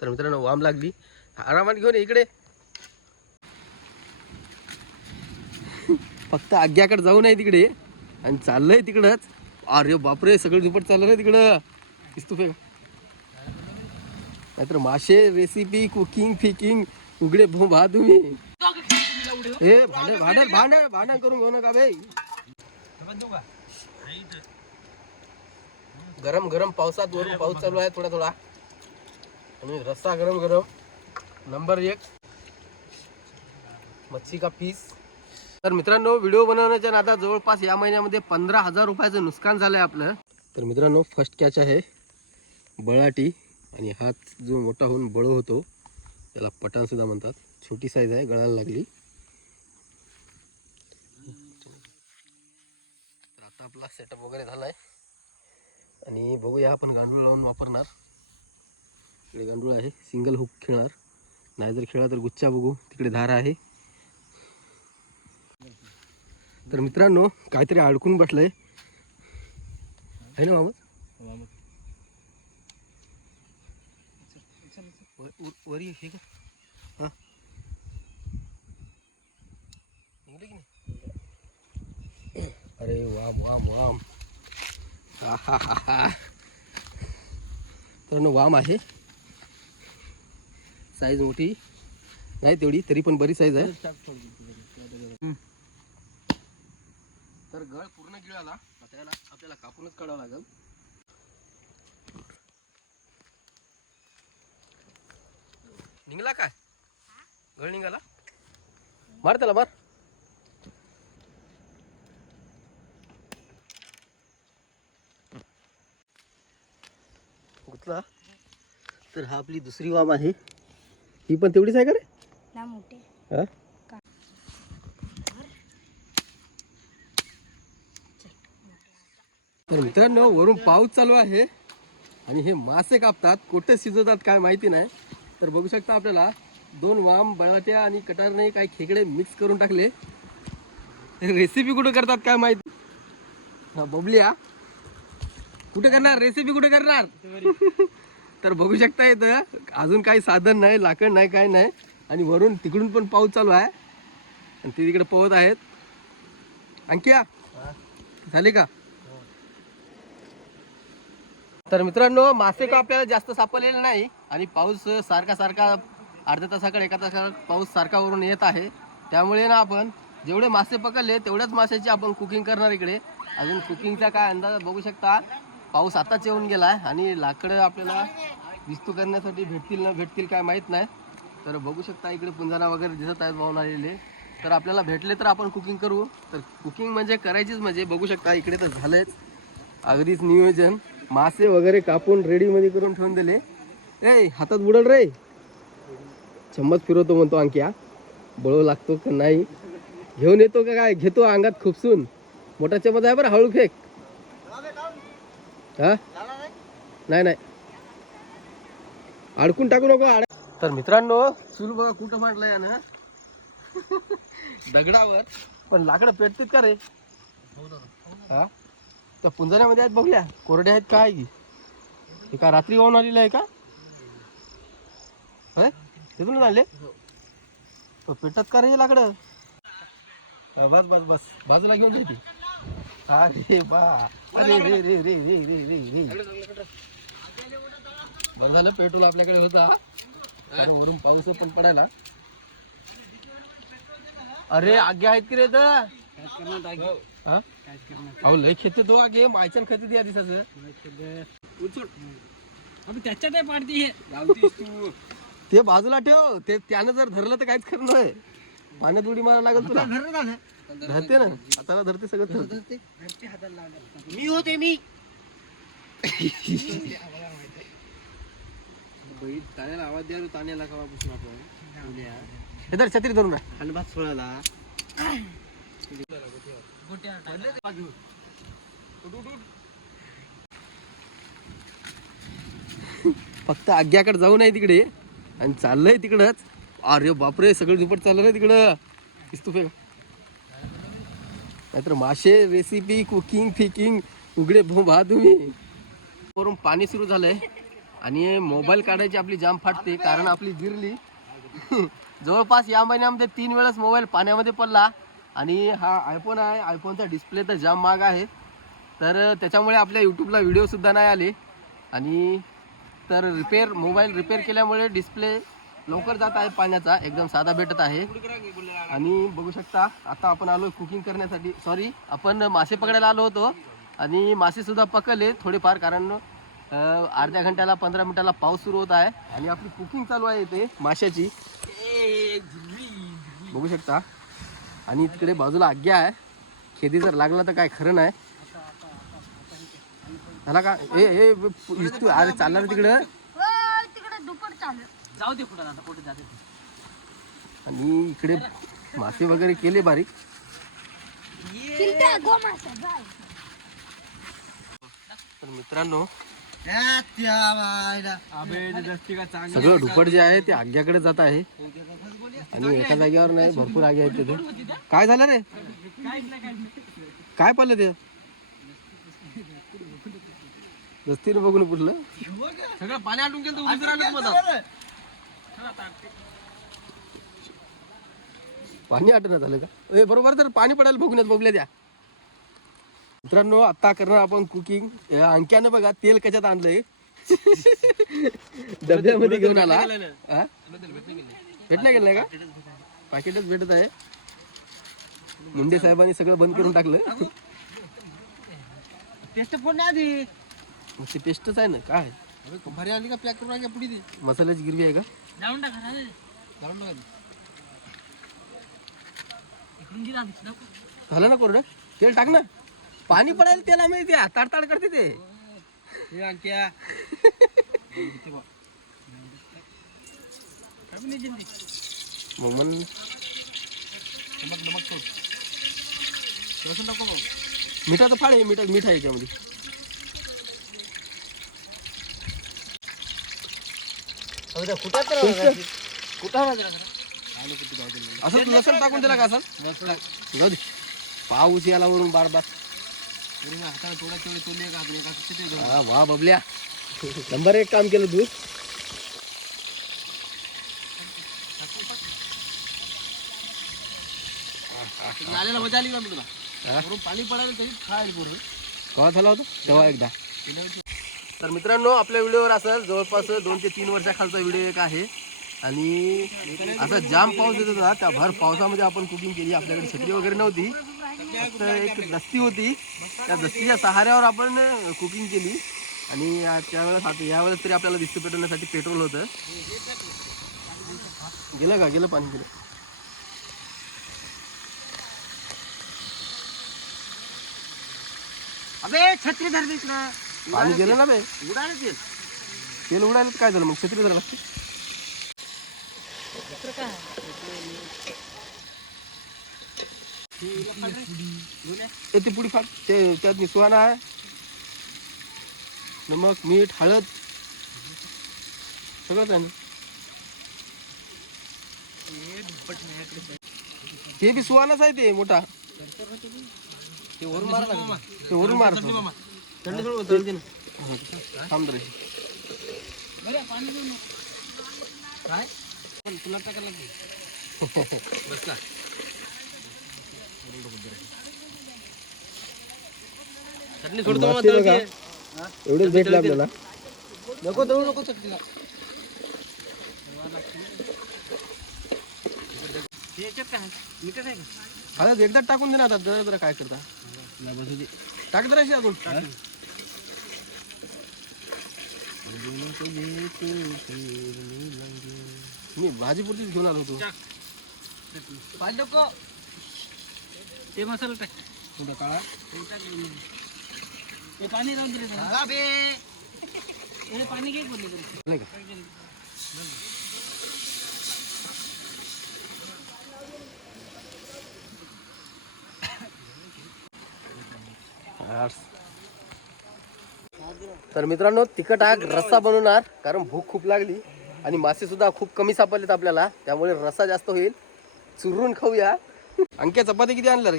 तर मित्रांनो वाम लागली, आरामात घेऊन इकडे. फक्त आग्याकडे जाऊ नये तिकडे आणि चाललंय तिकडंच. अरे बापरे, सगळं दुपट चाललं रे तिकडं. इस्तुफे नाहीतर मासे रेसिपी कुकिंग फिकिंग उघडे भा तुम्ही. ए भांडण करून घेऊ नका भाई. गरम गरम पावसात वरून पाऊस चालू आहे थोडा थोडा आणि रस्सा गरम गरम नंबर 1 मच्छी का पीस. तर मित्रांनो व्हिडिओ बनवण्याच्या नादात जवळपास या महिन्यामध्ये 15,000 रुपयाचं नुकसान झालंय आपलं. तर मित्रांनो फर्स्ट कॅच आहे बळाटी आणि हात जो मोठा होऊन बळो होतो त्याला पटाण सुद्धा म्हणतात. छोटी साईज आहे, गळायला लागली. तर आता आपला सेटअप वगैरे झालाय आणि बघूया आपण गांडूळ लावून वापरणार. इकडे गांडूळ आहे, सिंगल हुक खेळणार, नाही जर खेळा तर गुच्छा बघू, तिकडे धार आहे. तर मित्रांनो काहीतरी अडकून बसलंय है ना मामूद. वर हे का हां निघले की नाही. अरे वाम वाम वाम हा हा हा हा. तर वाम आहे, साईज मोठी नाही तेवढी तरी पण बरी साईज आहे. तर गळ पूर्ण गिळाला, त्याला आपल्याला कापूनच काढावं लागेल. निघाला काय गळ निघाला, मार त्याला मार. गुतला. तर हा आपली दुसरी वाम आहे, ही पण तेवढीच आहे का रे ना मोठे. हा तर मित्रांनो वरून पाऊस चालू आहे आणि हे मासे कापतात, कुठे शिजवतात काय माहिती नाही. तर बघू शकता आपल्याला 2 वाम बळाट्या आणि कटारने काही खेकडे मिक्स करून टाकले. रेसिपी कुठे करतात काय माहिती. हा बबलिया कुठे करणार रेसिपी, कुठे करणार. तर बघू शकता इथं अजून काही साधन नाही, लाकड नाही, काय नाही आणि वरून तिकडून पण पाऊस चालू आहे आणि ते तिकडे पोहत आहेत. अंकिया झाले का. तर मित्रांनो मासे का आपल्याला जास्त सापडलेले नाही आणि पाऊस सारखा अर्ध्या तासाकडे एका तासाकडे पाऊस सारखा वरून येत आहे. त्यामुळे ना आपण जेवढे मासे पकडले तेवढ्याच माशाची आपण कुकिंग करणार इकडे. अजून कुकिंगचा काय अंदाज बघू शकता, पाऊस आताच येऊन गेला आहे आणि लाकडं आपल्याला विस्तू करण्यासाठी भेटतील न भेटतील काय माहीत नाही. तर बघू शकता इकडे पुंजाना वगैरे दिसत आहेत वाहून आलेले. तर आपल्याला भेटले तर आपण कुकिंग करू. तर कुकिंग म्हणजे करायचीच म्हणजे बघू शकता इकडे तर झालंच अगदीच नियोजन. मासे वगैरे कापून रेडी मध्ये करून ठेवून दिले. ए हातात बुडल रे, चम्मच फिरवतो म्हणतो अंकिया, बळव लागतो का नाही, घेऊन येतो का काय, घेतो अंगात खुपसून. मोठा चम्मच आहे बरं, हळू फेक. हा नाही नाही अडकून टाकू नको. तर मित्रांनो चूल बघा कुठं मांडलंय ना दगडावर, पण लाकडं पेटतात का रे. हा त्या पुंजण्यामध्ये आहेत बघूया, कोरडे आहेत काय की, हे का रात्री वाहून आलेलं आहे का, तिथून आले पेटतात का रे हे लाकडं. बस बस बस बाजूला घेऊन जायची. अरे बा अरे रे रे रे रे रे रे रे बघ झालं पेट्रोल आपल्याकडे होता, वरून पाऊस पण पडायला. अरे आगे आहेत की रे तर अहो लय खेते तो आगे मायचन खेते द्या दिसाचं त्याच्यात पाडती ते बाजूला ठेव. ते त्यानं जर धरलं तर काहीच खरं नाही, पाण्यात उडी मारा लागेल तुला. धरते ना हाताला, धरते सगळं धरते. मी होते मी ताण्याला आवाज द्या, ताण्याला कावापासून आपण हे तर छत्री धरून भात सोळाला फक्त आग्याकडे जाऊ नये तिकडे आणि चाललंय तिकडंच. अरे बापरे सगळं दुपट चाललं रे तिकडं. इस्तुफे नाहीतर मासे रेसिपी कुकिंग फिकिंग उघडे भा तुम्ही. वरून पाणी सुरू झालंय आणि मोबाईल काढायची आपली जाम फाटते कारण आपली गिरली जवळपास या महिन्यामध्ये 3 वेळेस मोबाईल पाण्यामध्ये पडला. आणि हा आयफोन आहे, आयफोनचा डिस्प्ले तर जाम महाग आहे, तर त्याच्यामुळे आपल्या यूट्यूबला व्हिडिओसुद्धा नाही आले. आणि तर मोबाईल रिपेअर केल्यामुळे डिस्प्ले लवकर जात आहे, पाण्याचा एकदम साधा भेटत आहे. आणि बघू शकता आता आपण आलो कुकिंग करण्यासाठी, सॉरी आपण मासे पकडायला आलो होतो आणि मासेसुद्धा पकडले थोडेफार, कारण अर्ध्या घंट्याला 15 मिनिटाला पाऊस सुरू होत आहे आणि आपली कुकिंग चालू आहे इथे माशाची, बघू शकता. आणि तिकडे बाजूला आग्या आहे, खेदी जर लागला तर काय खरं नाही. झाला का अरे चालला रे तिकडं. जाऊ दे कुठं आता कुठे जाते. आणि इकडे मासे वगैरे केले बारीक. तर मित्रांनो सगळं ढुपट जे आहे ते आग्याकडे जात आहे आणि एका जागेवर नाही, भरपूर आगे आहेत तिथे. काय झालं रे, काय पडलं ते दस्तीने बघून पुढलं सगळं पाणी आटून गेलं तर उभीच राहिलं मधात. पाणी आटण्यात झालं का? ए बरोबर, तर पाणी पडायला बघून बघल्या त्या. मित्रांनो आता करणार आपण कुकिंग. अंक्यानं बघा तेल कशात आणलंय डब्यामध्ये घेऊन आला. भेट नाही गेलं का? पाकिटच भेटत आहे. मुंडे साहेबांनी सगळं बंद करून टाकलं. टेस्ट फोन आधी मग ते पेस्टच आहे ना, काय भारी आली का पॅक करून आली पुढे ती मसाल्याची गिरवी आहे का? जाऊन टाका जाऊन टाका. इकडून गेला झालं ना कोरडं, तेल टाक ना. पाणी पडायला तेला माहिती आहे, ताडताड करते ते. हे अंक्या मग म्हण नमक सोड लसूण टाकू मग. मिठाचं फाळ आहे, मीठ आहे याच्यामध्ये. असं लसूण टाकून दिला का? असं जाऊ दे, पाऊस याला वरून बार बार. हाताने थोडा तेवढे तोडले का आपले का? हा वा बबल्या, नंबर 1 काम केलं तू. आलेला मजा आली का तुला? वरून पाणी पडायला तरी खायला पूर्ण केव्हा झाला होता तेव्हा एकदा. तर मित्रांनो आपल्या व्हिडिओवर असं जवळपास 2 ते 3 वर्षाखालचा व्हिडिओ एक आहे. आणि असा जाम पाऊस येत होता, त्या भर पावसामध्ये आपण कुकिंग केली. आपल्याकडे छत्री वगैरे नव्हती, फक्त एक दस्ती होती. त्या दस्तीच्या सहाऱ्यावर आपण कुकिंग केली. आणि त्यावेळेस आता यावेळेस तरी आपल्याला दिसतं पेटवण्यासाठी पेट्रोल होतं. गेलं का? गेलं पाणी गेलं. अबे छत्री धर इकडं. पाणी गेलं ना बे, उडाले ते तेल उडायला काय झालं मग? छत्री धरायला लागते. ती पुडी फाट, ते त्यात सुहाणा आहे, नमक मीठ हळद सगळंच आहे ना. ते बी सुहानाच आहे, ते मोठा. ते वरून मारा लागेल. ते वरून मारतो. थंडी सोडून थंडी ना. थांब रे. काय तुला टाकायला बसला चटणी सोडतो मग मासे बघा, एवढंच भेटलं आपल्याला. नको दळू नको चटणीला. याच्यात काय मीठच आहे का? हळद एकदा टाकून दे ना. आता जरा जरा काय करता, टाक जरा अशी अजून. मी भाजीपुरतीच घेऊन आलो होतो. पाणी नको, ते मसाला टाक. थोडा काळा ते पाणी राहून दिले जरा. हे पाणी घे बोलले तरी. नाही का? तर मित्रांनो तिखट आग रस्सा बनवणार, कारण भूक खूप लागली आणि मासे सुद्धा खूप कमी सापडलेत आपल्याला, त्यामुळे रस्सा जास्त होईल. चुरून खाऊया. अंक्या चपाती किती आणलं रे?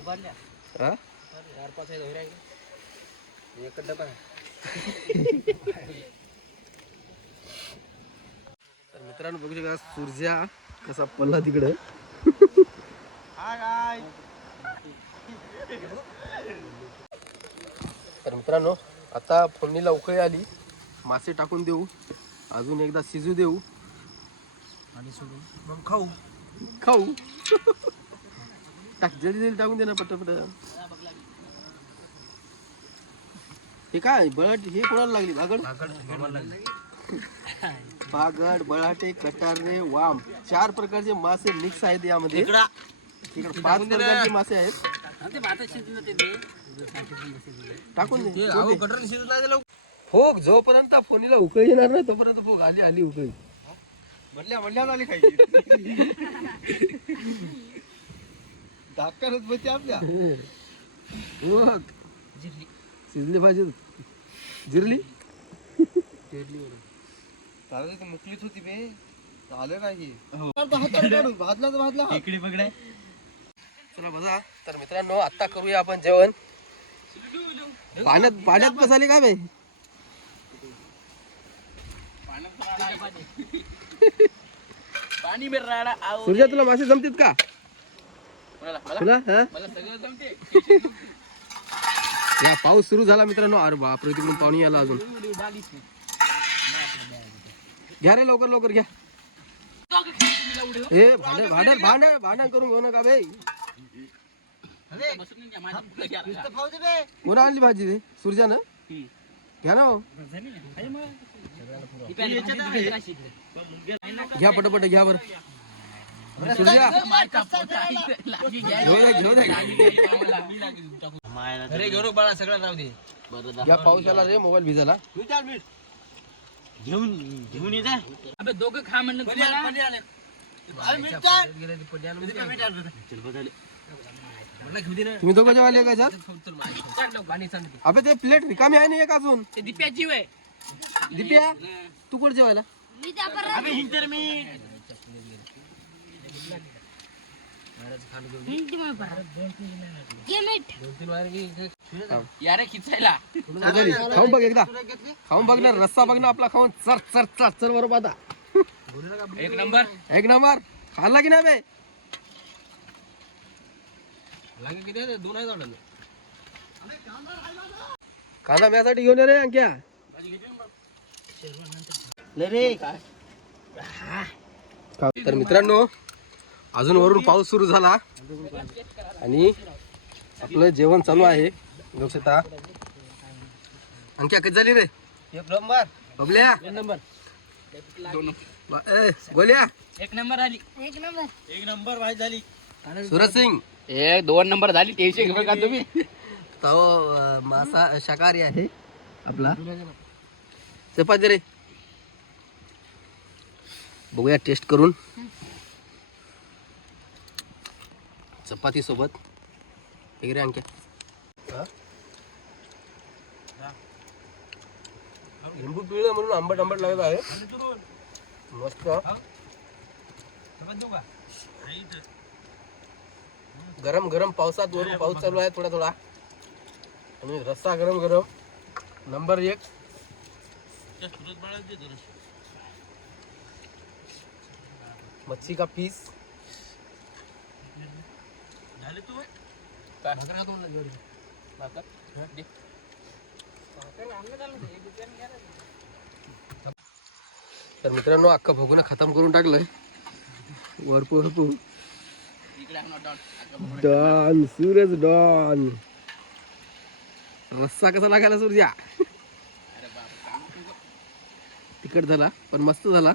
उभारल्या हा 4-5 आहे. एक डबा मित्रांनो बघू शकता सूर्या कसा पडला तिकडे. तर मित्रांनो आता फोडणीला उकळी आली, मासे टाकून देऊ, अजून एकदा शिजू देऊ आणि सोडून मग खाऊ खाऊ. टाक जल्दी जल्दी टाकून दे ना पटापट. हे काय बळाट हे कोणाला लागली? बागड बळाटे कटारे वाम 4 प्रकारचे मासे मिक्स आहेत यामध्ये. इकडे 5 प्रकारचे मासे आहेत. टाकून दे. फोग जोपर्यंत फोनीला उकळी येणार नाही तोपर्यंत फोग आली आली उकळी. म्हणल्या आली खायची. धाककारच बसते आपल्या. शिजली भाजी जिरली मुकलीच होती बे. झालं काय भाजला तर भाजला इकडे पकडाय. चला बघा तर मित्रांनो आता करूया आपण जेवण. पाण्यात बसाली का बे? सूर्या तुला मासे जमतील का? तुला या पाऊस सुरू झाला मित्रांनो. अरे बापरे तिकडून पाणी आला अजून. घ्या रे लवकर लवकर घ्या. हे भांडण करून घेऊ नका बे. कोणा आणली भाजी ते? सूर्यानं घ्या ना हो. घ्या पटापट घ्या बरं. सूर्या घ्या पाऊस आला रे मोबाईल भिजाला. घेऊन येता. अबे दोघं खा म्हणलं तुम्हाला. तुम्ही दोघं जेवायला का याच्यात? अबे ते प्लेट रिकामी आहे ना एक अजून. ते दिप्याची वय. दिप्या तू कुठे जेवायला? यारे खिचायला खाऊन बघ एकदा. खाऊन बघ ना रस्सा बघ ना आपला खाऊन. चर चर चर चर बरोबर आता. एक नंबर. एक नंबर खाल्ला की नाही बे? कांदा म्यासाठी घेऊन ये रे अंक्या. तर मित्रांनो अजून वरून पाऊस सुरू झाला आणि आपलं जेवण चालू आहे. लोकसत्ता अंक्या कधी झाली रे? एक नंबर. बबल्या एक नंबर. गोल्या एक नंबर आली. एक नंबर भाजी झाली. सूरज सिंग 2 नंबर झाली. टेन्शन घेऊ का तुम्ही? तो मासा शाकाहारी आहे आपला. चपाती रे बघूया टेस्ट करून. चपाती सोबत वगैरे अंक्या. लिंबू पिळलं म्हणून आंबट आंबट लागत आहे. मस्त गरम गरम पावसात वरून पाऊस चालू आहे थोडा थोडा आणि रस्सा गरम गरम नंबर 1. मच्छी का पीस. तर मित्रांनो अख्खा भगुना खतम करून टाकलंय. वरपूर डॉन सूरज डॉन. रस्सा कसा लागायला सूर्या? तिखट झाला पण मस्त झाला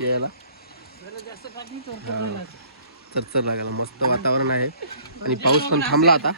यायला. चरचर लागायला. मस्त वातावरण आहे आणि पाऊस पण थांबला आता.